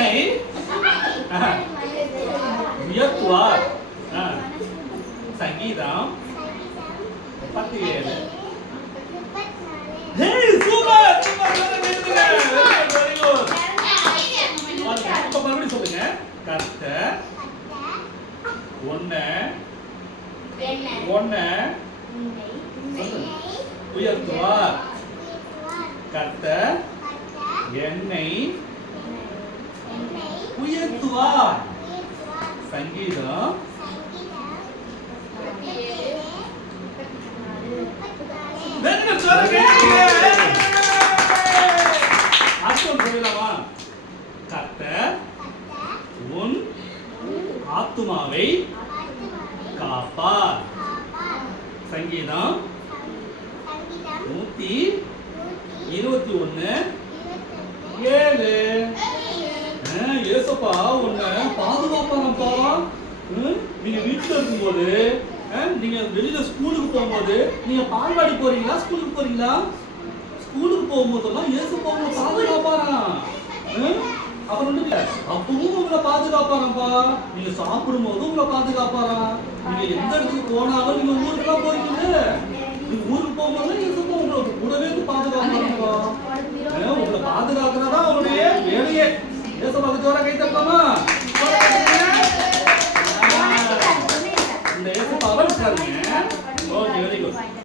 என்னை உயர்த்துவார். சங்கீதம் 37. Super super very good. இப்ப மறுபடியும் சொல்லுங்க. கர்த்தர் உன்னை உயர்த்துவார். கர்த்தர் என்னை உயர்த்துவார். சங்கீதம் அர்த்தம் சொல்லலாமா? கர்த்தர் உன் ஆத்துமாவை காப்பார். சங்கீதம் 121:7. ஏசப்பா உன்னை பாதுகாப்பானப்பா. நீங்க வீட்டுல இருக்கும்போது, நீங்க வெளியில ஸ்கூலுக்கு போகும்போது, நீங்க பால்வாடி போறீங்களா ஸ்கூலுக்கு போறீங்களா? ஸ்கூலுக்கு போகும்போதெல்லாம் ஏசப்பா உங்களை பாதுகாப்பாரா. அப்புறம் அப்பவும் உங்களை பாதுகாப்பாரப்பா. நீங்க சாப்பிடும் போது உங்களை பாதுகாப்பாரா. நீங்க எந்த இடத்துக்கு போனாலும், நீங்க ஊருக்குலாம் போறீங்க, நீங்க ஊருக்கு போகும்போது ஏசப்பா உங்களுக்கு கூடவே பாதுகாப்பாரா.